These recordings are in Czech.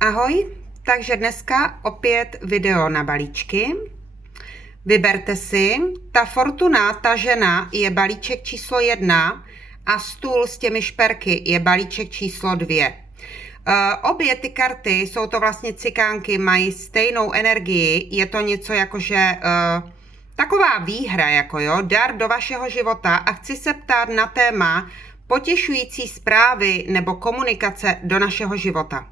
Ahoj, takže dneska opět video na balíčky. Vyberte si, ta Fortuna, ta žena, je balíček číslo 1 a stůl s těmi šperky je balíček číslo 2. Obě ty karty, jsou to vlastně cikánky, mají stejnou energii, je to něco jakože taková výhra, jako jo, dar do vašeho života a chci se ptát na téma potěšující zprávy nebo komunikace do našeho života.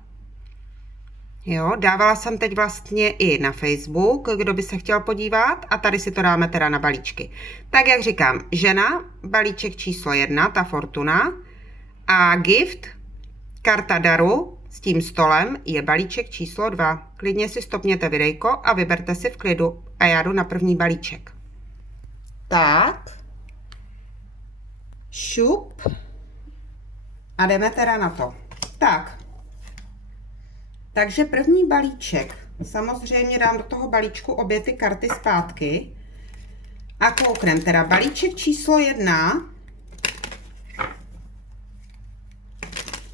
Jo, dávala jsem teď vlastně i na Facebook, kdo by se chtěl podívat, a tady si to dáme teda na balíčky. Tak jak říkám, žena, balíček číslo 1, ta Fortuna, a gift, karta daru s tím stolem, je balíček číslo 2. Klidně si stopněte videjko a vyberte si v klidu a já jdu na první balíček. Tak, šup a jdeme teda na to. Tak. Takže první balíček, samozřejmě dám do toho balíčku obě ty karty zpátky a kouknem teda balíček číslo 1,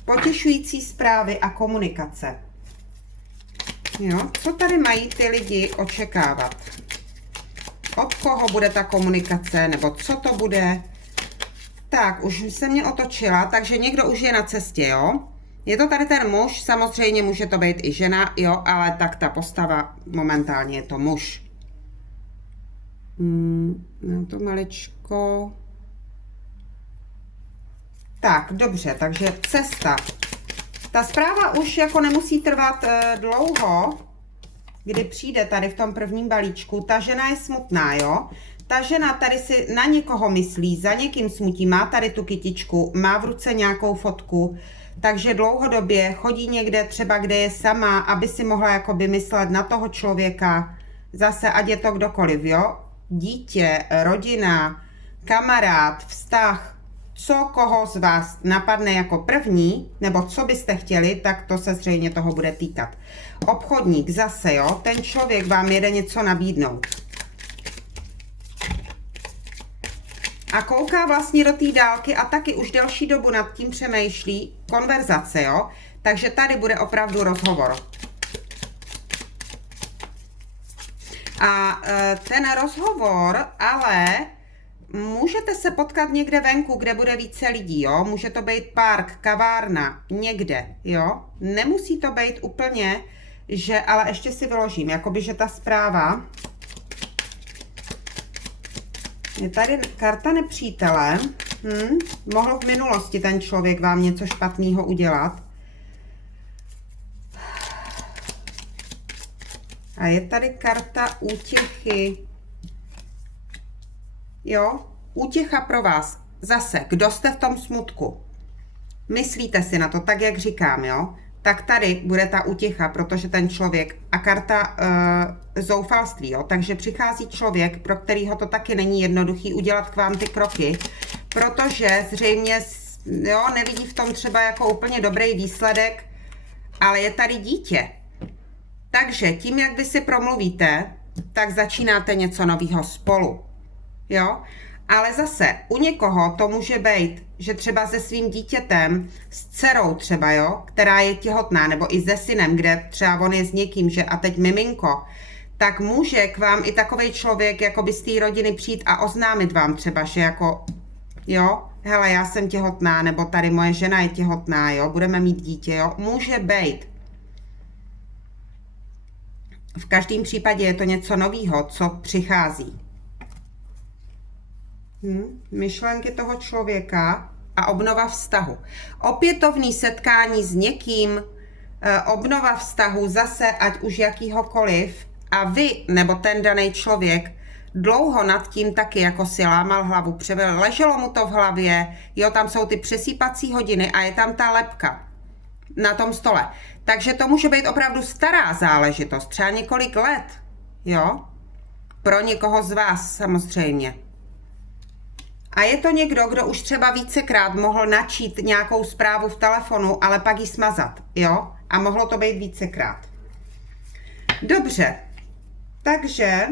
potěšující zprávy a komunikace. Jo, co tady mají ty lidi očekávat? Od koho bude ta komunikace, nebo co to bude? Tak, už se mě otočila, takže někdo už je na cestě, jo? Je to tady ten muž, samozřejmě může to být i žena, jo, ale tak ta postava momentálně je to muž. To maličko. Tak, dobře, takže cesta. Ta zpráva už jako nemusí trvat dlouho, kdy přijde tady v tom prvním balíčku. Ta žena je smutná, jo. Ta žena tady si na někoho myslí, za někým smutí, má tady tu kytičku, má v ruce nějakou fotku, takže dlouhodobě chodí někde třeba, kde je sama, aby si mohla jakoby myslet na toho člověka, zase ať je to kdokoliv, jo? Dítě, rodina, kamarád, vztah, co koho z vás napadne jako první, nebo co byste chtěli, tak to se zřejmě toho bude týkat. Obchodník zase, jo? Ten člověk vám jede něco nabídnout. A kouká vlastně do té dálky a taky už delší dobu nad tím přemýšlí, konverzace, jo? Takže tady bude opravdu rozhovor. A ten rozhovor, ale můžete se potkat někde venku, kde bude více lidí, jo? Může to být park, kavárna, někde, jo? Nemusí to být úplně, že, ale ještě si vyložím, jakoby, že ta zpráva... Je tady karta nepřítele. Mohl v minulosti ten člověk vám něco špatného udělat. A je tady karta útěchy. Jo, útěcha pro vás. Zase, kdo jste v tom smutku? Myslíte si na to, tak jak říkám, jo? Tak tady bude ta útěcha, protože ten člověk a karta zoufalství, jo? Takže přichází člověk, pro kterýho to taky není jednoduchý udělat k vám ty kroky, protože zřejmě, jo, nevidí v tom třeba jako úplně dobrý výsledek, ale je tady dítě. Takže tím, jak vy si promluvíte, tak začínáte něco nového spolu, jo? Ale zase u někoho to může být, že třeba se svým dítětem, s dcerou třeba, jo, která je těhotná, nebo i se synem, kde třeba on je s někým, že a teď miminko, tak může k vám i takovej člověk jakoby z té rodiny přijít a oznámit vám třeba, že jako, jo, hele, já jsem těhotná, nebo tady moje žena je těhotná, jo, budeme mít dítě, jo, může být. V každém případě je to něco nového, co přichází. Myšlenky toho člověka a obnova vztahu. Opětovný setkání s někým, obnova vztahu zase, ať už jakýhokoliv, a vy, nebo ten daný člověk, dlouho nad tím taky jako si lámal hlavu, leželo mu to v hlavě, jo, tam jsou ty přesýpací hodiny a je tam ta lebka na tom stole. Takže to může být opravdu stará záležitost, třeba několik let, jo, pro někoho z vás samozřejmě. A je to někdo, kdo už třeba vícekrát mohl načít nějakou zprávu v telefonu, ale pak ji smazat, jo? A mohlo to být vícekrát. Dobře, takže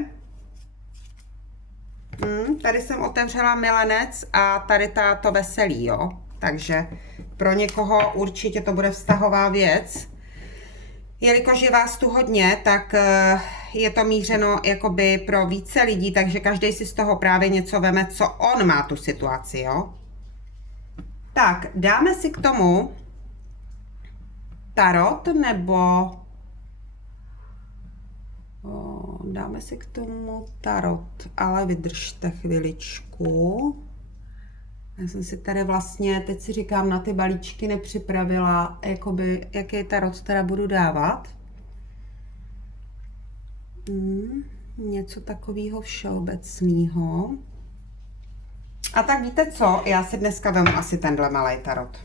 tady jsem otevřela milenec a tady to veselí, jo? Takže pro někoho určitě to bude vztahová věc. Jelikož je vás tu hodně, tak je to mířeno jakoby pro více lidí, takže každý si z toho právě něco veme, co on má tu situaci, jo? Tak, dáme si k tomu tarot, nebo dáme si k tomu tarot, ale vydržte chviličku. Já jsem si tady vlastně, teď si říkám, na ty balíčky nepřipravila, jakoby, jaký tarot teda budu dávat. Něco takového všeobecného. A tak víte co, já si dneska vemu asi tenhle malý tarot.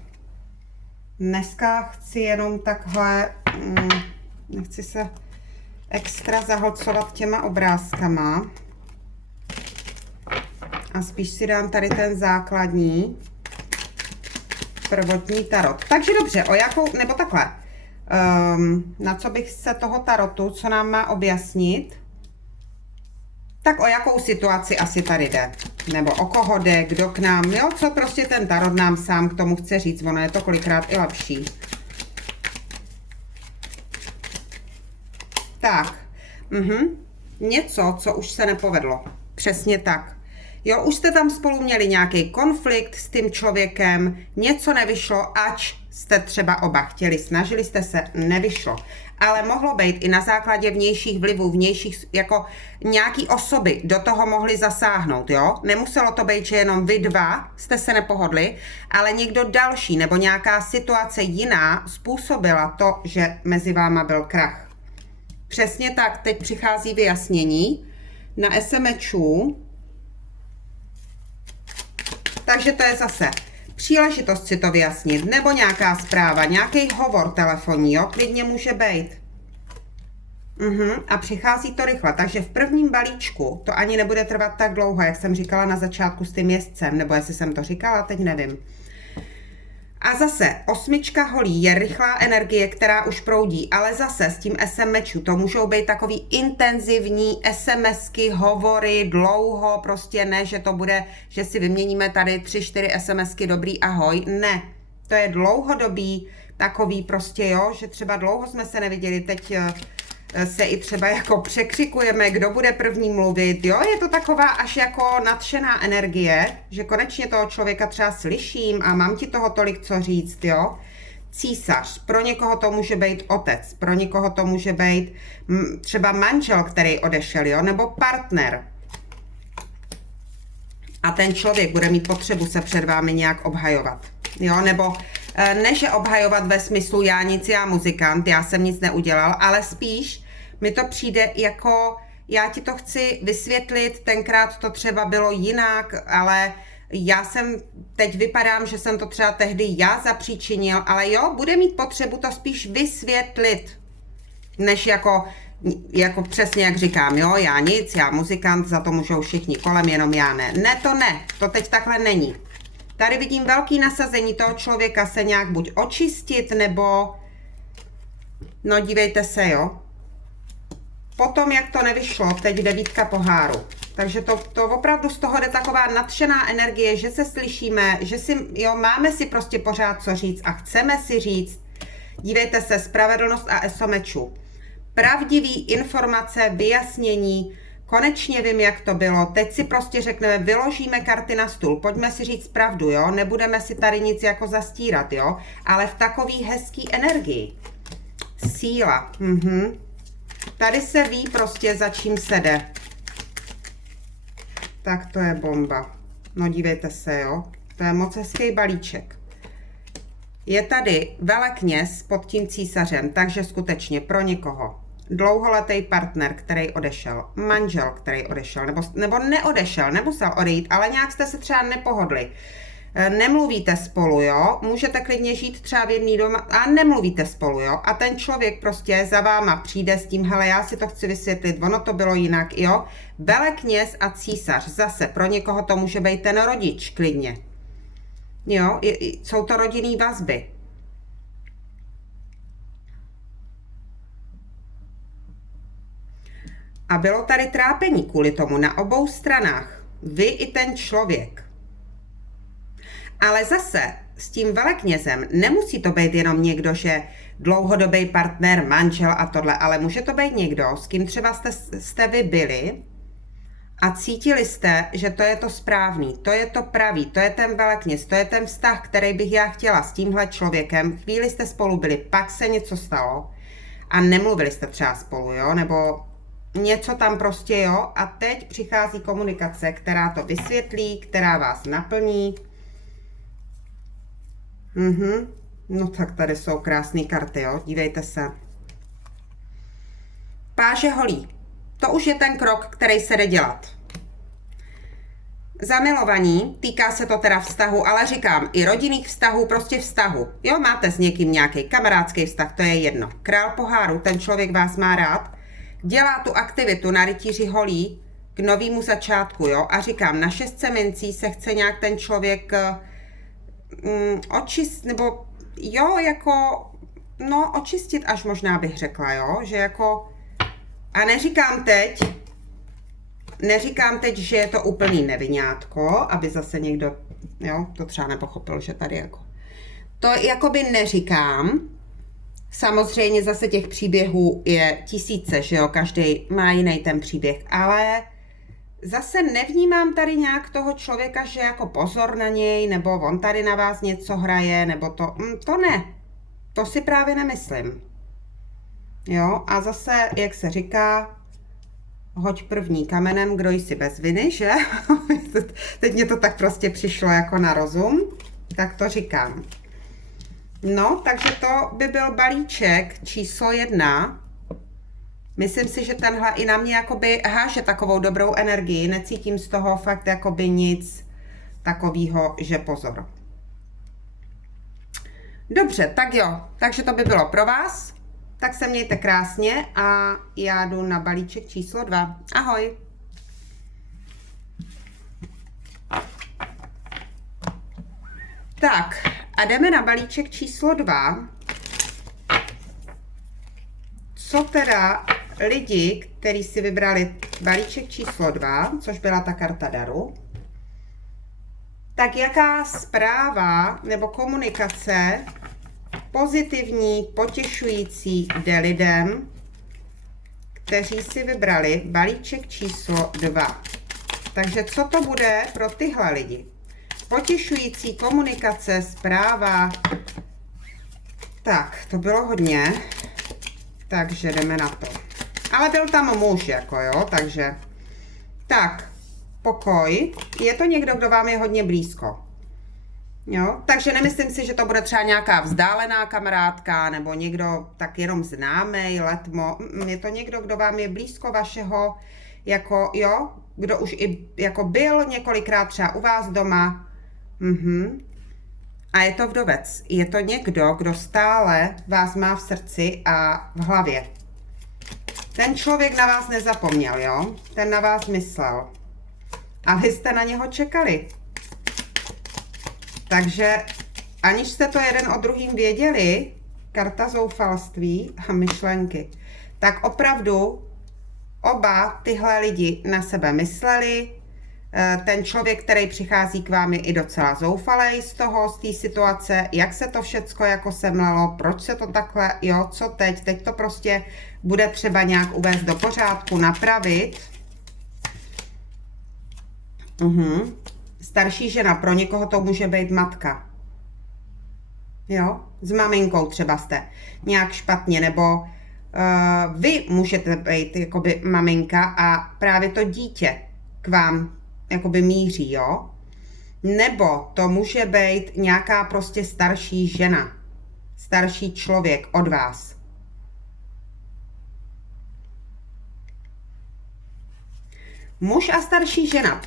Dneska chci jenom takhle, nechci se extra zahlcovat těma obrázkama. A spíš si dám tady ten základní prvotní tarot. Takže dobře, o jakou, nebo takhle, na co bych se toho tarotu, co nám má objasnit, tak o jakou situaci asi tady jde. Nebo o koho jde, kdo k nám, jo, co prostě ten tarot nám sám k tomu chce říct, ono je to kolikrát i lepší. Tak, něco, co už se nepovedlo. Přesně tak. Jo, už jste tam spolu měli nějaký konflikt s tím člověkem, něco nevyšlo, ač jste třeba oba chtěli, snažili jste se, nevyšlo. Ale mohlo být i na základě vnějších vlivů, vnějších, jako nějaký osoby do toho mohly zasáhnout, jo? Nemuselo to být, že jenom vy dva jste se nepohodli, ale někdo další nebo nějaká situace jiná způsobila to, že mezi váma byl krach. Přesně tak, teď přichází vyjasnění na SMčů. Takže to je zase příležitost si to vyjasnit, nebo nějaká zpráva, nějaký hovor telefonní, jo, klidně může být. A přichází to rychle, takže v prvním balíčku to ani nebude trvat tak dlouho, jak jsem říkala na začátku s tím jezdcem, nebo jestli jsem to říkala, teď nevím. A zase, 8 holí je rychlá energie, která už proudí, ale zase s tím SMču to můžou být takový intenzivní SMSky, hovory, dlouho, prostě ne, že to bude, že si vyměníme tady 3-4 SMSky, dobrý ahoj, ne. To je dlouhodobý takový prostě, jo, že třeba dlouho jsme se neviděli, teď se i třeba jako překřikujeme, kdo bude první mluvit, jo, je to taková až jako nadšená energie, že konečně toho člověka třeba slyším a mám ti toho tolik co říct, jo. Císař, pro někoho to může být otec, pro někoho to může být třeba manžel, který odešel, jo, nebo partner. A ten člověk bude mít potřebu se před vámi nějak obhajovat, jo, nebo ne, že obhajovat ve smyslu já nic, já muzikant, já jsem nic neudělal, ale spíš mi to přijde jako, já ti to chci vysvětlit, tenkrát to třeba bylo jinak, ale já jsem, teď vypadám, že jsem to třeba tehdy já zapříčinil, ale jo, bude mít potřebu to spíš vysvětlit, než jako přesně jak říkám, jo, já nic, já muzikant, za to můžou všichni kolem, jenom já ne. Ne, to teď takhle není. Tady vidím velký nasazení toho člověka se nějak buď očistit, nebo, no dívejte se, jo. Potom, jak to nevyšlo, teď 9 poháru. Takže to opravdu z toho jde taková nadšená energie, že se slyšíme, že si, jo, máme si prostě pořád co říct a chceme si říct. Dívejte se, spravedlnost a SMčů. Pravdivý informace, vyjasnění, konečně vím, jak to bylo. Teď si prostě řekneme, vyložíme karty na stůl, pojďme si říct pravdu, jo, nebudeme si tady nic jako zastírat, jo, ale v takový hezký energii. Síla, Tady se ví prostě, za čím se jde. Tak to je bomba. No dívejte se, jo, to je moc hezký balíček. Je tady velekněz pod tím císařem, takže skutečně pro někoho dlouholetý partner, který odešel, manžel, který odešel, nebo neodešel, nemusel odejít, ale nějak jste se třeba nepohodli. Nemluvíte spolu, jo, můžete klidně žít třeba v jedný doma a nemluvíte spolu, jo, a ten člověk prostě za váma přijde s tím, hele, já si to chci vysvětlit, ono to bylo jinak, jo. Velekněz a císař, zase pro někoho to může být ten rodič, klidně. Jo, jsou to rodinný vazby. A bylo tady trápení kvůli tomu na obou stranách. Vy i ten člověk. Ale zase s tím veleknězem nemusí to být jenom někdo, že dlouhodobý partner, manžel a tohle, ale může to být někdo, s kým třeba jste vy byli a cítili jste, že to je to správný, to je to pravý, to je ten velekněz, to je ten vztah, který bych já chtěla s tímhle člověkem. Chvíli jste spolu byli, pak se něco stalo a nemluvili jste třeba spolu, jo, nebo něco tam prostě, jo, a teď přichází komunikace, která to vysvětlí, která vás naplní. No tak tady jsou krásné karty, jo, dívejte se. Páže holí. To už je ten krok, který se jde dělat. Zamilovaní, týká se to teda vztahu, ale říkám, i rodinných vztahů, prostě vztahu. Jo, máte s někým nějaký kamarádský vztah, to je jedno. Král poháru, ten člověk vás má rád, dělá tu aktivitu na rytíři holí k novému začátku, jo, a říkám, na 6 mincí se chce nějak ten člověk očistit, nebo jo, jako, no, očistit až možná bych řekla, jo, že jako, a neříkám teď, že je to úplný nevinátko, aby zase někdo, jo, to třeba nepochopil, že tady jako, to jakoby neříkám, samozřejmě zase těch příběhů je tisíce, že jo, každý má jiný ten příběh, ale zase nevnímám tady nějak toho člověka, že jako pozor na něj, nebo on tady na vás něco hraje, nebo to ne. To si právě nemyslím. Jo, a zase, jak se říká, hoď první kamenem, kdo jsi bez viny, že? Teď mě to tak prostě přišlo jako na rozum, tak to říkám. No, takže to by byl balíček číslo 1. Myslím si, že tenhle i na mě jakoby háže takovou dobrou energii, necítím z toho fakt jakoby nic takového, že pozor. Dobře, tak jo, takže to by bylo pro vás, tak se mějte krásně a já jdu na balíček číslo 2. Ahoj! Tak, a jdeme na balíček číslo 2. Co teda lidi, kteří si vybrali balíček číslo 2, což byla ta karta daru, tak jaká zpráva nebo komunikace pozitivní, potěšující jde lidem, kteří si vybrali balíček číslo 2. Takže co to bude pro tyhle lidi? Potěšující komunikace, zpráva. Tak, to bylo hodně. Takže jdeme na to. Ale byl tam muž, jako jo, takže. Tak, pokoj. Je to někdo, kdo vám je hodně blízko. Jo, takže nemyslím si, že to bude třeba nějaká vzdálená kamarádka, nebo někdo tak jenom známej, letmo. Je to někdo, kdo vám je blízko vašeho, jako jo, kdo už i jako byl několikrát třeba u vás doma. A je to vdovec. Je to někdo, kdo stále vás má v srdci a v hlavě. Ten člověk na vás nezapomněl, jo? Ten na vás myslel. A vy jste na něho čekali. Takže aniž jste to jeden o druhým věděli, karta zoufalství a myšlenky, tak opravdu oba tyhle lidi na sebe mysleli. Ten člověk, který přichází k vám, je i docela zoufalej z té situace, jak se to všecko jako semlelo, proč se to takhle, jo, co teď? Teď to prostě bude třeba nějak uvést do pořádku, napravit. Starší žena, pro někoho to může být matka. Jo, s maminkou třeba jste nějak špatně, nebo vy můžete být jakoby maminka a právě to dítě k vám jakoby míří, jo? Nebo to může být nějaká prostě starší žena, starší člověk od vás. Muž a starší žena.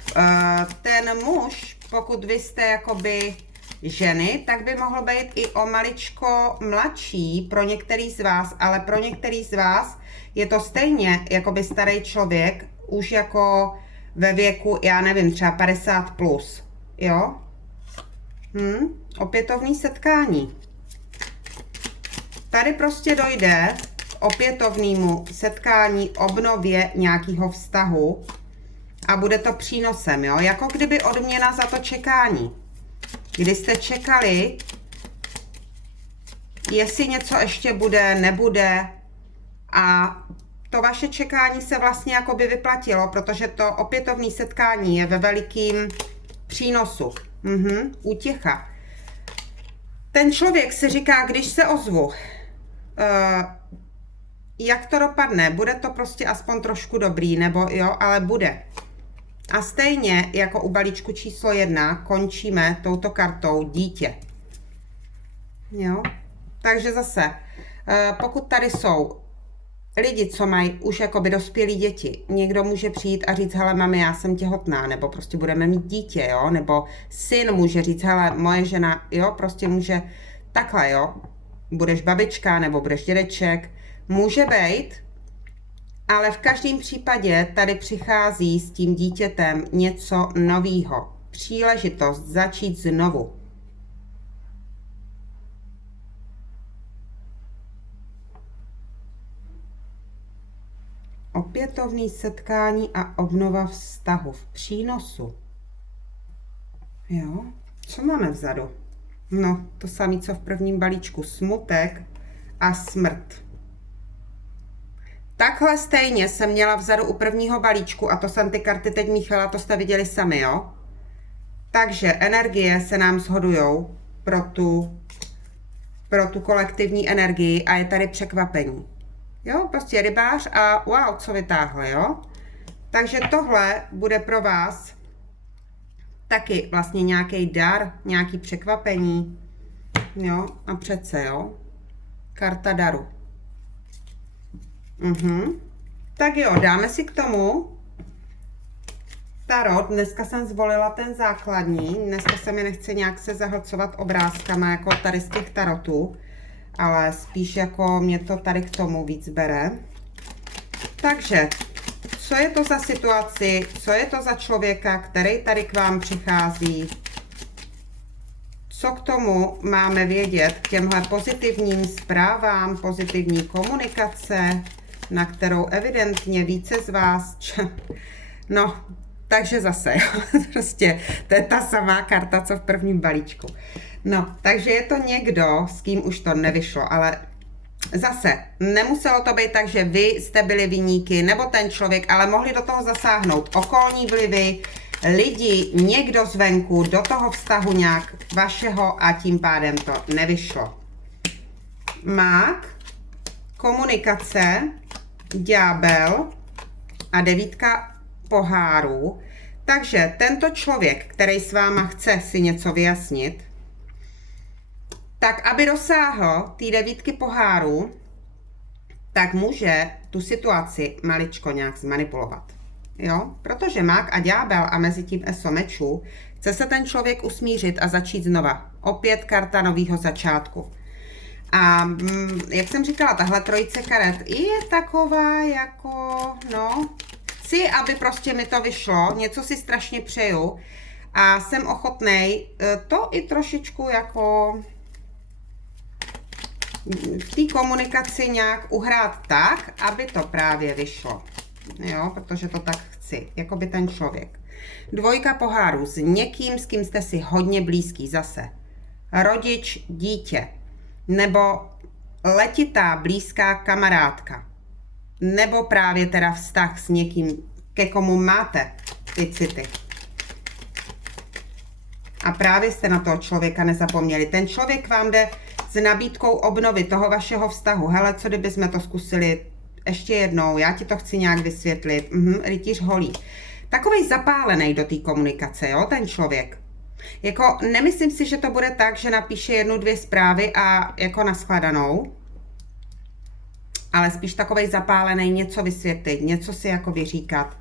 Ten muž, pokud vy jste jakoby ženy, tak by mohl být i o maličko mladší pro některý z vás, ale pro některý z vás je to stejně jakoby starý člověk, už jako ve věku, já nevím, třeba 50 plus, jo? Opětovný setkání. Tady prostě dojde k opětovnému setkání, obnově nějakého vztahu a bude to přínosem, jo? Jako kdyby odměna za to čekání. kdy jste čekali, jestli něco ještě bude, nebude, a to vaše čekání se vlastně jakoby vyplatilo, protože to opětovné setkání je ve velikým přínosu. Útěcha. Ten člověk si říká, když se ozvu, jak to dopadne, bude to prostě aspoň trošku dobrý, nebo jo, ale bude. A stejně jako u balíčku číslo 1 končíme touto kartou dítě. Jo? Takže zase, pokud tady jsou lidi, co mají už jakoby dospělí děti, někdo může přijít a říct, hele mami, já jsem těhotná, nebo prostě budeme mít dítě, jo, nebo syn může říct, hele, moje žena, jo, prostě může takhle, jo, budeš babička, nebo budeš dědeček, může být, ale v každém případě tady přichází s tím dítětem něco novýho, příležitost začít znovu. Opětovný setkání a obnova vztahu v přínosu. Jo, co máme vzadu? No, to samé, co v prvním balíčku. Smutek a smrt. Takhle stejně jsem měla vzadu u prvního balíčku a to jsem ty karty teď míchala, to jste viděli sami, jo? Takže energie se nám shodujou pro tu kolektivní energii a je tady překvapení. Jo, prostě rybář a wow, co vytáhle, jo? Takže tohle bude pro vás taky vlastně nějaký dar, nějaký překvapení, jo? A přece, jo? Karta daru. Tak jo, dáme si k tomu tarot. Dneska jsem zvolila ten základní, dneska se mi nechce nějak se zahlcovat obrázkama, jako tady z těch tarotů, ale spíš jako mě to tady k tomu víc bere. Takže, co je to za situaci, co je to za člověka, který tady k vám přichází, co k tomu máme vědět, k těmhle pozitivním zprávám, pozitivní komunikace, na kterou evidentně více z vás... No, takže zase, prostě to je ta samá karta, co v prvním balíčku. No, takže je to někdo, s kým už to nevyšlo, ale zase, nemuselo to být tak, že vy jste byli viníky, nebo ten člověk, ale mohli do toho zasáhnout okolní vlivy, lidi, někdo zvenku, do toho vztahu nějak vašeho a tím pádem to nevyšlo. Mák, komunikace, ďábel a 9 pohárů. Takže tento člověk, který s váma chce si něco vyjasnit, tak aby dosáhl té 9 pohárů, tak může tu situaci maličko nějak zmanipulovat. Jo? Protože mák a ďábel a mezi tím eso mečů chce se ten člověk usmířit a začít znova. Opět karta nového začátku. A jak jsem říkala, tahle trojice karet je taková jako, no, chci, aby prostě mi to vyšlo, něco si strašně přeju a jsem ochotnej to i trošičku jako v té komunikaci nějak uhrát tak, aby to právě vyšlo. Jo, protože to tak chci, jako by ten člověk. 2 pohárů s někým, s kým jste si hodně blízký zase. Rodič, dítě. Nebo letitá blízká kamarádka. Nebo právě teda vztah s někým, ke komu máte ty city. A právě jste na toho člověka nezapomněli. Ten člověk vám jde s nabídkou obnovy toho vašeho vztahu. Hele, co kdyby jsme to zkusili ještě jednou, já ti to chci nějak vysvětlit. Rytíř holí. Takovej zapálený do té komunikace, jo, ten člověk. Jako nemyslím si, že to bude tak, že napíše 1, 2 zprávy a jako nashledanou, ale spíš takovej zapálený něco vysvětlit, něco si jako vyříkat.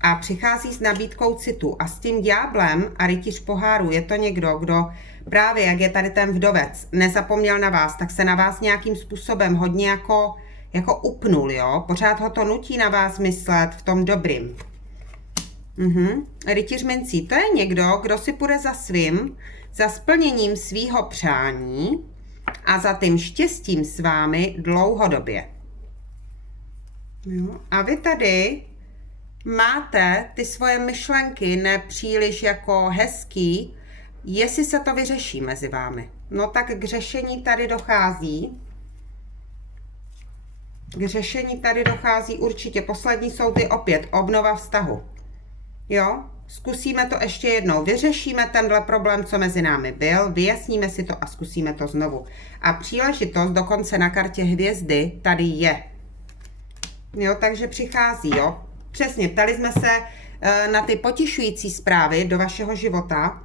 A přichází s nabídkou citu. A s tím ďáblem a rytíř poháru je to někdo, kdo právě, jak je tady ten vdovec, nezapomněl na vás, tak se na vás nějakým způsobem hodně jako upnul, jo? Pořád ho to nutí na vás myslet v tom dobrým. Rytíř mincí, to je někdo, kdo si půjde za svým, za splněním svýho přání a za tím štěstím s vámi dlouhodobě. Jo? A vy tady máte ty svoje myšlenky nepříliš jako hezký jestli se to vyřeší mezi vámi. No tak k řešení tady dochází. K řešení tady dochází určitě. Poslední soudy opět obnova vztahu. Jo? Zkusíme to ještě jednou. Vyřešíme tenhle problém, co mezi námi byl, vyjasníme si to a zkusíme to znovu. A příležitost dokonce na kartě hvězdy tady je. Jo, takže přichází, jo. Přesně, ptali jsme se na ty potěšující zprávy do vašeho života.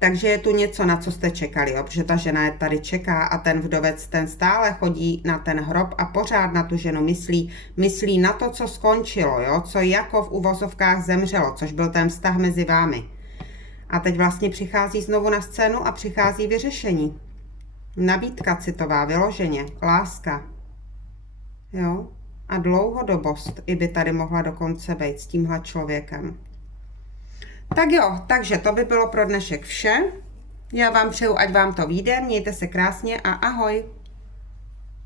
Takže je tu něco, na co jste čekali, jo? Protože ta žena je tady čeká a ten vdovec, ten stále chodí na ten hrob a pořád na tu ženu myslí na to, co skončilo, jo? Co jako v uvozovkách zemřelo, což byl ten vztah mezi vámi. A teď vlastně přichází znovu na scénu a přichází vyřešení. Nabídka citová, vyloženě, láska. Jo? A dlouhodobost i by tady mohla dokonce být s tímhle člověkem. Tak jo, takže to by bylo pro dnešek vše. Já vám přeju, ať vám to vyjde, mějte se krásně a ahoj.